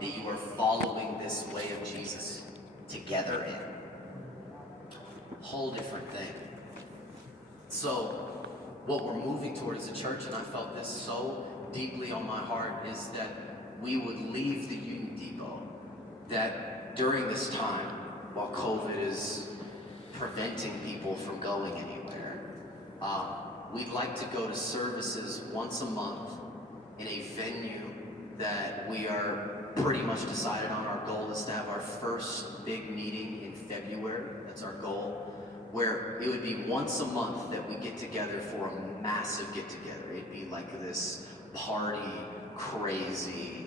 that you are following this way of Jesus together in. Whole different thing. So what we're moving toward as a church, and I felt this so deeply on my heart, is that we would leave the Union Depot, that during this time, while COVID is preventing people from going anywhere, we'd like to go to services once a month in a venue that we are pretty much decided on. Our goal is to have our first big meeting in February. That's our goal, where it would be once a month that we get together for a massive get together. It'd be like this party, crazy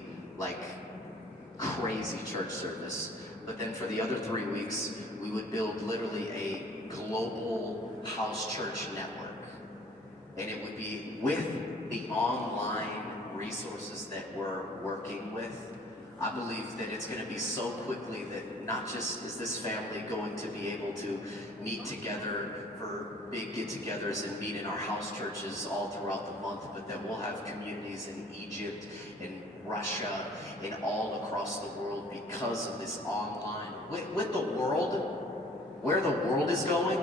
church service. But then for the other 3 weeks, we would build literally a global house church network. And it would be with the online resources that we're working with. I believe that it's going to be so quickly that not just is this family going to be able to meet together for big get-togethers and meet in our house churches all throughout the month, but that we'll have communities in Egypt and Russia and all across the world because of this online. With the world, where the world is going,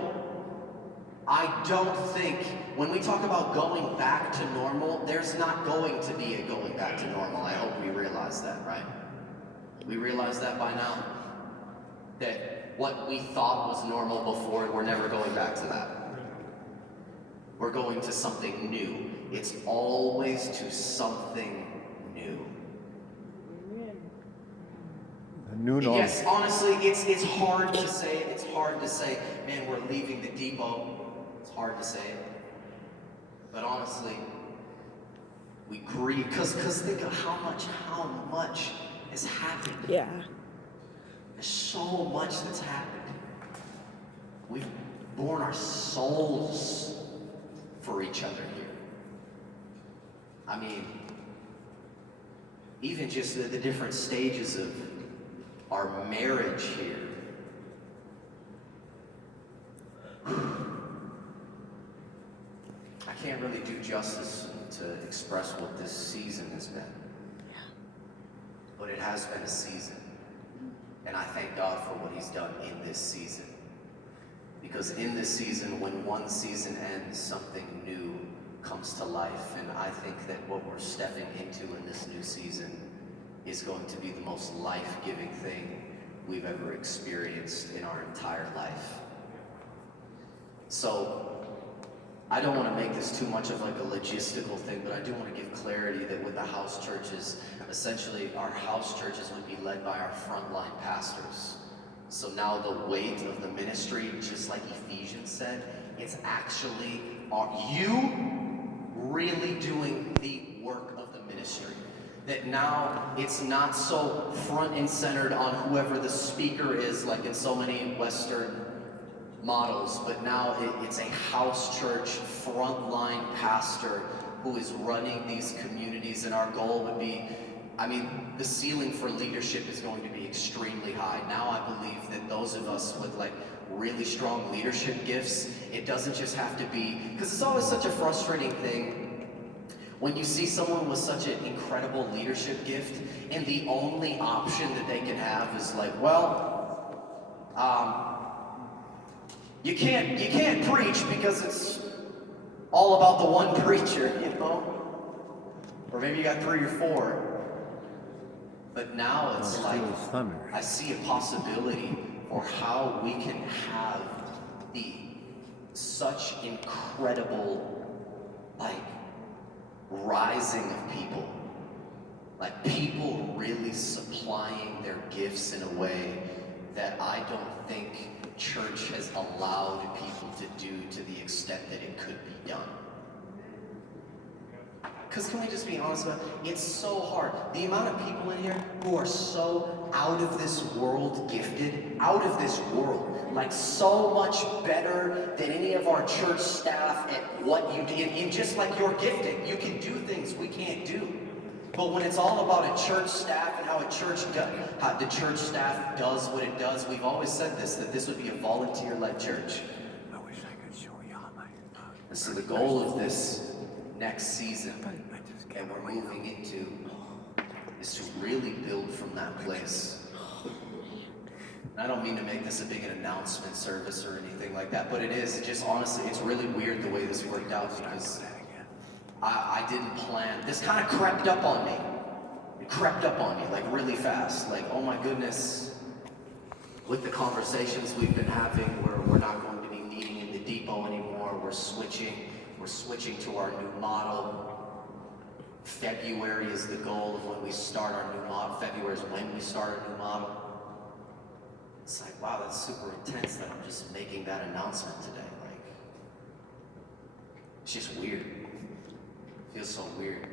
I don't think, when we talk about going back to normal, there's not going to be a going back to normal. I hope we realize that, right? We realize that by now? That what we thought was normal before, we're never going back to that. We're going to something new. It's always to something new. A new normal. Yes, honestly, it's hard to say it. It's hard to say, man, we're leaving the depot. It's hard to say it. But honestly, we grieve, because think of how much has happened. Yeah. There's so much that's happened. We've borne our souls for each other here. I mean, even just the different stages of our marriage here. I can't really do justice to express what this season has been. But it has been a season. And I thank God for what he's done in this season. Because in this season, when one season ends, something new comes to life. And I think that what we're stepping into in this new season is going to be the most life-giving thing we've ever experienced in our entire life. So, I don't want to make this too much of like a logistical thing, but I do want to give clarity that with the house churches, essentially our house churches would be led by our frontline pastors. So now the weight of the ministry, just like Ephesians said, it's actually you really doing the work of the ministry. That now it's not so front and centered on whoever the speaker is, like in so many Western models, but now it's a house church frontline pastor who is running these communities, and our goal would be, I mean, the ceiling for leadership is going to be extremely high. Now I believe that those of us with like really strong leadership gifts, it doesn't just have to be, because it's always such a frustrating thing when you see someone with such an incredible leadership gift and the only option that they can have is like, well, you can't preach because it's all about the one preacher, you know? Or maybe you got 3 or 4. But now it's like, I see a possibility for how we can have such incredible, like, rising of people. Like, people really supplying their gifts in a way that I don't think church has allowed people to do to the extent that it could be done. Because can we just be honest about it? It's so hard. The amount of people in here who are so out of this world gifted, out of this world, like so much better than any of our church staff at what you do. And just like your gifting, you can do things we can't do. But when it's all about a church staff and how the church staff does what it does, we've always said this, that this would be a volunteer-led church. I wish I could show you how my... And so the goal of this next season that we're moving into is to really build from that place. And I don't mean to make this a big announcement service or anything like that, but it is. Just honestly, it's really weird the way this worked out because I didn't plan. This kind of crept up on me. It crept up on me like really fast. Like, oh my goodness. With the conversations we've been having, where we're not going to be meeting in the depot anymore. We're switching to our new model. February is the goal of when we start our new model. February is when we start our new model. It's like, wow, that's super intense that I'm just making that announcement today. Like, it's just weird. It feels so weird.